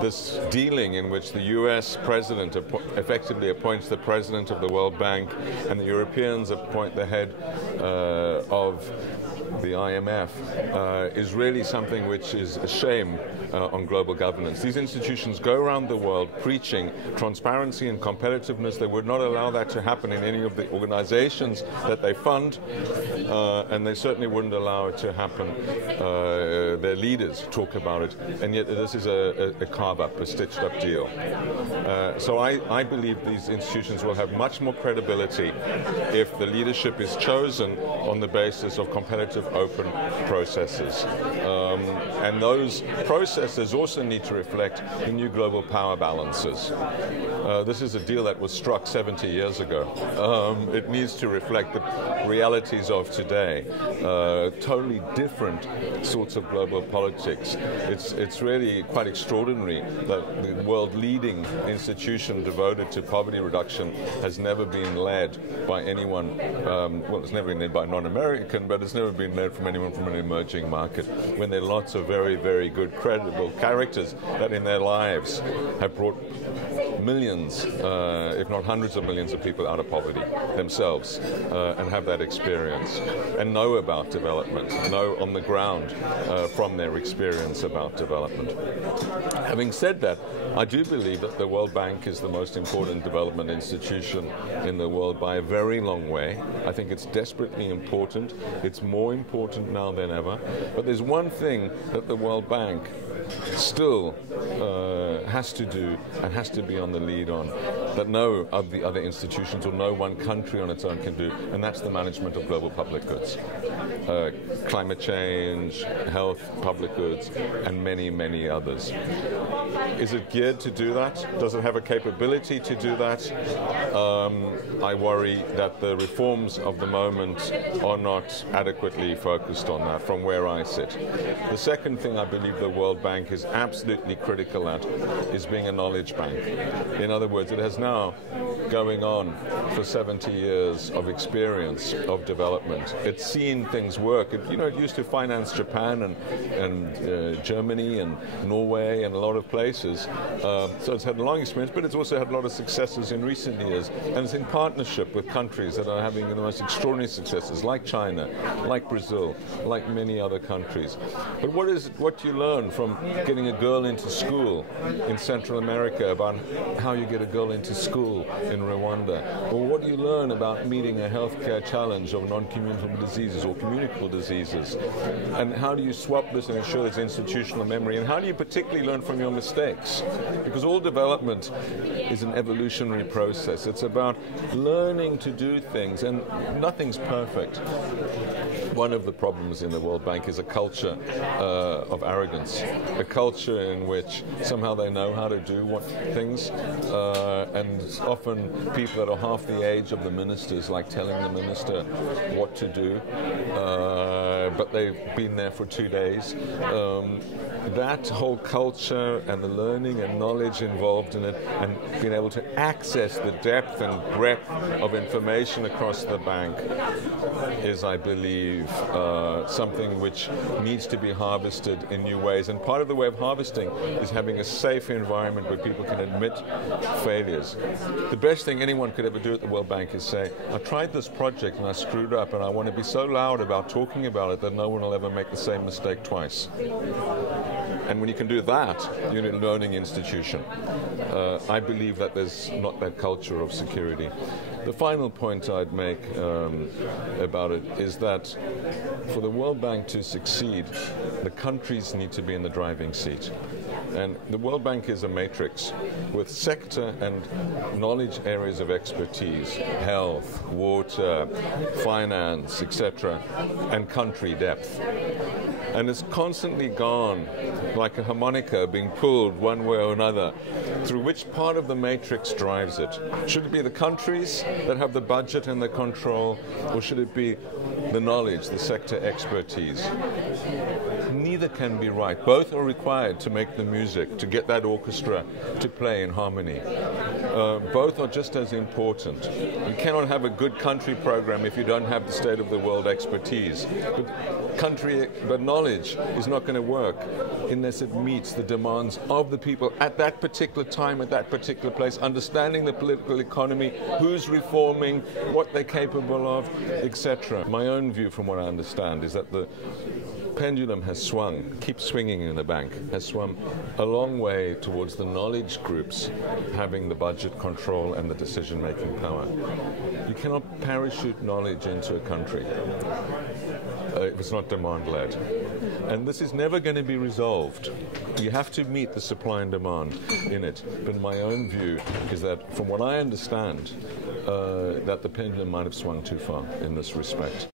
this dealing in which the US president effectively appoints the president of the World Bank and the Europeans appoint the head of the IMF is really something which is a shame on global governance. These institutions go around the world preaching transparency and competitiveness. They would not allow that to happen in any of the organizations that they fund, and they certainly wouldn't allow it to happen. Their leaders talk about it, and yet this is a carve-up, a stitched-up deal. So I believe these institutions will have much more credibility if the leadership is chosen on the basis of competitive open processes. And those processes also need to reflect the new global power balances. This is a deal that was struck 70 years ago. It needs to reflect the realities of today. Totally different sorts of global politics. It's really quite extraordinary that the world leading institution devoted to poverty reduction has never been led by anyone, well, it's never been led by a non-American, but it's never been led from anyone from an emerging market, when there are lots of very, very good, credible characters that in their lives have brought millions, if not hundreds of millions of people out of poverty themselves, and have that experience, and know about development, know on the ground from their experience about development. Having said that, I do believe that the World Bank is the most important development institution in the world by a very long way. I think it's desperately important. It's more important now than ever. But there's one thing that the World Bank still has to do and has to be on the lead on, that no of the other institutions or no one country on its own can do, and that's the management of global public goods. Climate change, health, public goods, and many, many others. Is it geared to do that? Does it have a capability to do that? I worry that the reforms of the moment are not adequately focused on that from where I sit. The second thing I believe the World Bank is absolutely critical at is being a knowledge bank. In other words, it has now going on for 70 years of experience of development. It's seen things work. It used to finance Japan and Germany and Norway and a lot of places. So it's had a long experience, but it's also had a lot of successes in recent years. And it's in partnership with countries that are having the most extraordinary successes, like China, like Brazil, like many other countries. But what do you learn from getting a girl into school in Central America, about how you get a girl into school in Rwanda? Or what do you learn about meeting a healthcare challenge of non-communicable diseases or communicable diseases? And how do you swap this and ensure there's institutional memory? And how do you particularly learn from your mistakes? Because all development is an evolutionary process. It's about learning to do things, and nothing's perfect. One of the problems in the World Bank is a culture of arrogance, a culture in which somehow they know how to do things, and often people that are half the age of the ministers, like telling the minister what to do, but they've been there for 2 days. That whole culture and the learning and knowledge involved in it, and being able to access the depth and breadth of information across the bank is, I believe, something which needs to be harvested in new ways. And part of the way of harvesting is having a safe environment where people can admit failures. The best thing anyone could ever do at the World Bank is say, I tried this project and I screwed up, and I want to be so loud about talking about it that no one will ever make the same mistake twice. And when you can do that, you're a learning institution. I believe that there's not that culture of security. The final point I'd make about it is that for the World Bank to succeed, the countries need to be in the driving seat. And the World Bank is a matrix with sector and knowledge areas of expertise, health, water, finance, etc., and country depth. And it's constantly gone like a harmonica being pulled one way or another. Through which part of the matrix drives it? Should it be the countries that have the budget and the control, or should it be the knowledge, the sector expertise? Neither can be right. Both are required to make the music, to get that orchestra to play in harmony. Both are just as important. You cannot have a good country program if you don't have the state of the world expertise. But knowledge is not going to work unless it meets the demands of the people at that particular time, at that particular place, understanding the political economy, who's reforming, what they're capable of, etc. My own view, from what I understand, is that the pendulum has swung, keeps swinging in the bank, has swung a long way towards the knowledge groups having the budget control and the decision-making power. You cannot parachute knowledge into a country if it's not demand-led. And this is never going to be resolved. You have to meet the supply and demand in it. But my own view is that, from what I understand, that the pendulum might have swung too far in this respect.